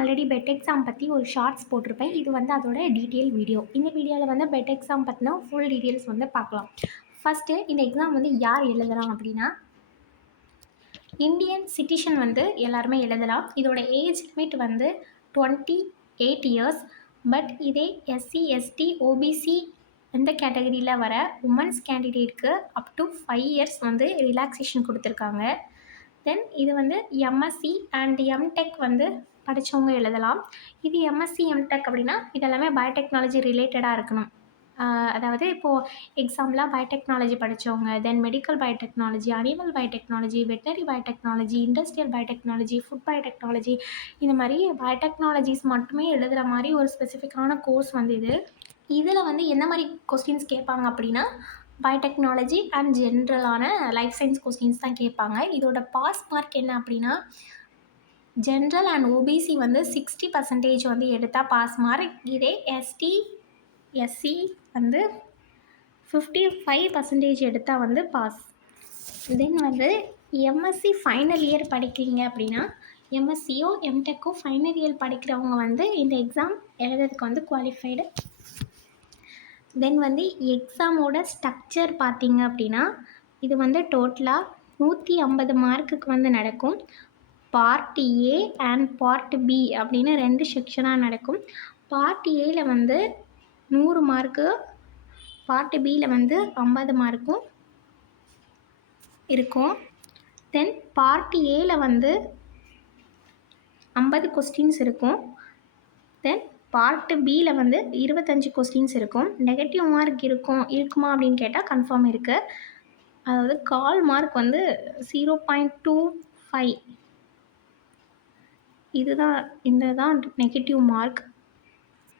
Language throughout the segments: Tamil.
ஆல்ரெடி பெட் எக்ஸாம் பற்றி ஒரு ஷார்ட்ஸ் போட்டிருப்பேன். இது வந்து அதோட டீட்டெயில் வீடியோ. இந்த வீடியோவில் வந்து பெட் எக்ஸாம் பற்றின ஃபுல் டீட்டெயில்ஸ் வந்து பார்க்கலாம். ஃபஸ்ட்டு இந்த எக்ஸாம் வந்து யார் எழுதலாம் அப்படின்னா, இந்தியன் சிட்டிசன் வந்து எல்லாருமே எழுதலாம். இதோட ஏஜ் லிமிட் வந்து 28 இயர்ஸ். பட் இதே எஸ்சி, எஸ்டி, ஓபிசி இந்த கேட்டகரியில் வர உமன்ஸ் கேண்டிடேட்க்கு அப் டு 5 இயர்ஸ் வந்து ரிலாக்ஸேஷன் கொடுத்துருக்காங்க. தென் இது வந்து எம்எஸ்சி அண்ட் எம்டெக் வந்து படித்தவங்க எழுதலாம். இது எம்எஸ்சி எம்டெக் அப்படின்னா இதெல்லாமே பயோடெக்னாலஜி ரிலேட்டடாக இருக்கணும். அதாவது இப்போது எக்ஸாம்பிளாக பயோடெக்னாலஜி படித்தவங்க, தென் medical biotechnology, animal biotechnology, veterinary biotechnology, industrial biotechnology, food biotechnology, இந்த மாதிரி பயோடெக்னாலஜிஸ் மட்டுமே எழுதுகிற மாதிரி ஒரு ஸ்பெசிஃபிக்கான கோர்ஸ் வந்து இது. இதில் வந்து என்ன மாதிரி கொஸ்டின்ஸ் கேட்பாங்க அப்படின்னா, பயோடெக்னாலஜி அண்ட் ஜென்ரலான லைஃப் சயின்ஸ் கொஸ்டின்ஸ் தான் கேட்பாங்க. இதோட பாஸ் மார்க் என்ன அப்படின்னா, ஜென்ரல் அண்ட் ஓபிசி வந்து 60% வந்து எடுத்தால் பாஸ் மார்க். இதே எஸ்டி, எஸ்சி வந்து 55% எடுத்தால் வந்து பாஸ். தென் வந்து எம்எஸ்சி ஃபைனல் இயர் படிக்கிறீங்க அப்படின்னா, எம்எஸ்சியோ எம்டெக்கோ ஃபைனல் இயர் படிக்கிறவங்க வந்து இந்த எக்ஸாம் எழுதுறதுக்கு வந்து குவாலிஃபைடு. தென் வந்து எக்ஸாமோட ஸ்ட்ரக்சர் பார்த்தீங்க அப்படின்னா, இது வந்து டோட்டலாக 150 மார்க்குக்கு வந்து நடக்கும். Part A and part B அப்படின்னு 2 செக்ஷனாக நடக்கும். பார்ட் ஏல வந்து 100 மார்க்கு, பார்ட் பியில் வந்து 50 மார்க்கும் இருக்கும். தென் பார்ட் ஏல வந்து 50 கொஸ்டின்ஸ் இருக்கும். தென் பார்ட் பியில் வந்து 25 கொஸ்டின்ஸ் இருக்கும். நெகட்டிவ் மார்க் இருக்குமா அப்படின்னு கேட்டால் கன்ஃபார்ம் இருக்குது. அதாவது கால் மார்க் வந்து 0.25. இதுதான் நெகட்டிவ் மார்க்.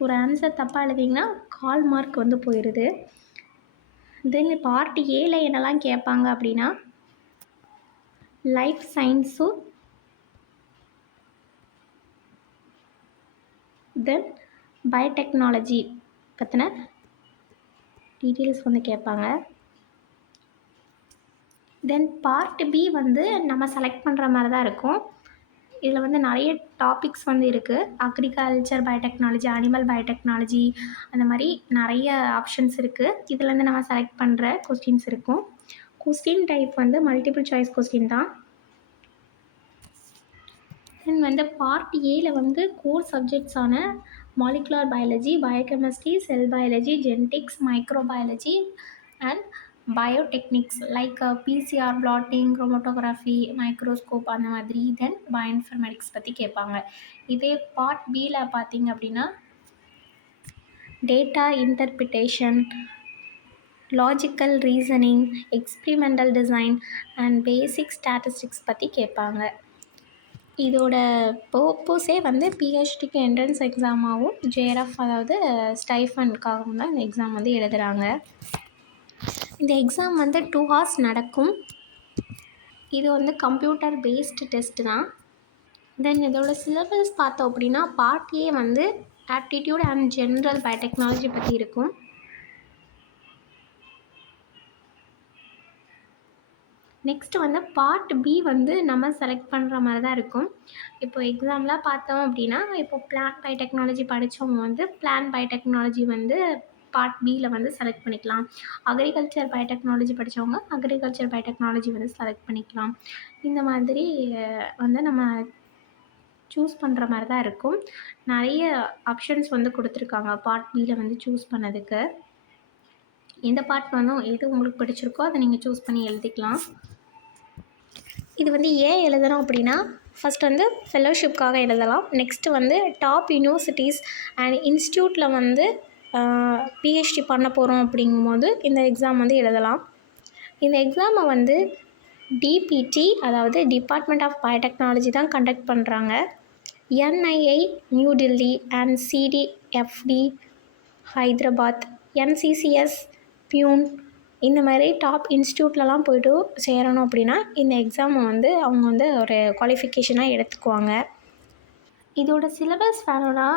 ஒரு ஆன்சர் தப்பாக எழுதிங்கன்னா கால் மார்க் வந்து போயிடுது. தென் பார்ட் ஏல என்னெல்லாம் கேட்பாங்க அப்படின்னா, லைஃப் சயின்ஸும் தென் பயோடெக்னாலஜி பற்றின டீட்டெயில்ஸ் வந்து கேட்பாங்க. தென் பார்ட் பி வந்து நம்ம செலக்ட் பண்ணுற மாதிரி தான் இருக்கும். இதில் வந்து நிறைய டாபிக்ஸ் வந்து இருக்குது. அக்ரிகல்ச்சர் பயோடெக்னாலஜி, அனிமல் பயோடெக்னாலஜி, அந்த மாதிரி நிறைய ஆப்ஷன்ஸ் இருக்குது. இதுலேருந்து நம்ம செலக்ட் பண்ணுற கொஸ்டின்ஸ் இருக்கும். கொஸ்டின் டைப் வந்து மல்டிபிள் சாய்ஸ் கொஸ்டின் தான். தென் வந்து பார்ட் ஏல வந்து கோர் சப்ஜெக்ட்ஸான molecular biology, biochemistry, cell biology, genetics, microbiology and biotechniques like PCR, blotting, chromatography, microscope அந்த மாதிரி. தென் பயோஇன்ஃபர்மேட்டிக்ஸ் பற்றி கேட்பாங்க. இதே பார்ட் பியில் பார்த்தீங்க அப்படின்னா, data interpretation, logical reasoning, experimental design and basic statistics பற்றி கேட்பாங்க. இதோட பர்பஸே வந்து பிஹெச்டிக்கு என்ட்ரன்ஸ் எக்ஸாமாகவும் ஜேஆர்எஃப் அதாவது ஸ்டைஃபனுக்காகவும் தான் இந்த எக்ஸாம் வந்து எழுதுகிறாங்க. இந்த எக்ஸாம் வந்து 2 hours நடக்கும். இது வந்து கம்ப்யூட்டர் பேஸ்டு டெஸ்ட்டு தான். தென் இதோட சிலபஸ் பார்த்தோம் அப்படின்னா, பார்ட் ஏ வந்து ஆப்டிடியூட் அண்ட் ஜென்ரல் பயோடெக்னாலஜி பற்றி இருக்கும். நெக்ஸ்ட் வந்து பார்ட் பி வந்து நம்ம செலக்ட் பண்ணுற மாதிரி தான் இருக்கும். இப்போ எக்ஸாம்லாம் பார்த்தோம் அப்படின்னா, இப்போ பிளான் பயோடெக்னாலஜி படித்தவங்க வந்து பிளான் பயோடெக்னாலஜி வந்து பார்ட் பியில் வந்து செலக்ட் பண்ணிக்கலாம். அக்ரிகல்ச்சர் பயோடெக்னாலஜி படித்தவங்க அக்ரிகல்ச்சர் பயோடெக்னாலஜி வந்து செலக்ட் பண்ணிக்கலாம். இந்த மாதிரி வந்து நம்ம சூஸ் பண்ணுற மாதிரி தான் இருக்கும். நிறைய ஆப்ஷன்ஸ் வந்து கொடுத்துருக்காங்க பார்ட் பியில் வந்து சூஸ் பண்ணதுக்கு. இந்த பார்ட் வந்து எது உங்களுக்கு பிடிச்சிருக்கோ அதை நீங்கள் சூஸ் பண்ணி எழுதிக்கலாம். இது வந்து ஏன் எழுதணும் அப்படின்னா, ஃபஸ்ட் வந்து ஃபெலோஷிப்காக எழுதலாம். நெக்ஸ்ட்டு வந்து டாப் யூனிவர்சிட்டிஸ் அண்ட் இன்ஸ்டியூட்டில் வந்து பிஹெச்டி பண்ண போகிறோம் அப்படிங்கும்போது இந்த எக்ஸாம் வந்து எழுதலாம். இந்த எக்ஸாமை வந்து டிபிடி அதாவது டிபார்ட்மெண்ட் ஆஃப் பயோடெக்னாலஜி தான் கண்டக்ட் பண்ணுறாங்க. NII new Delhi and CDFD Hyderabad, NCCS Pune இந்த மாதிரி டாப் இன்ஸ்டியூட்லலாம் போய்ட்டு சேரணும் அப்படின்னா இந்த எக்ஸாமை வந்து அவங்க வந்து ஒரு குவாலிஃபிகேஷனாக எடுத்துக்குவாங்க. இதோட சிலபஸ் வேணும்னா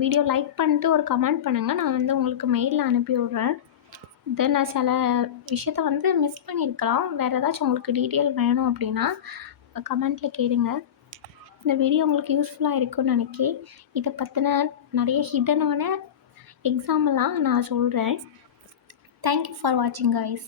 வீடியோ லைக் பண்ணிட்டு ஒரு கமெண்ட் பண்ணுங்கள். நான் வந்து உங்களுக்கு மெயிலில் அனுப்பி விட்றேன். தென் நான் சில விஷயத்த வந்து மிஸ் பண்ணியிருக்கலாம். வேறு ஏதாச்சும் உங்களுக்கு டீட்டெயில் வேணும் அப்படின்னா கமெண்ட்டில் கேளுங்க. இந்த வீடியோ உங்களுக்கு யூஸ்ஃபுல்லாக இருக்கும்னு நினைக்கிறேன். இதை பற்றின நிறைய ஹிடனான எக்ஸாம்லாம் நான் சொல்கிறேன். தேங்க் யூ ஃபார் வாட்சிங் கைஸ்.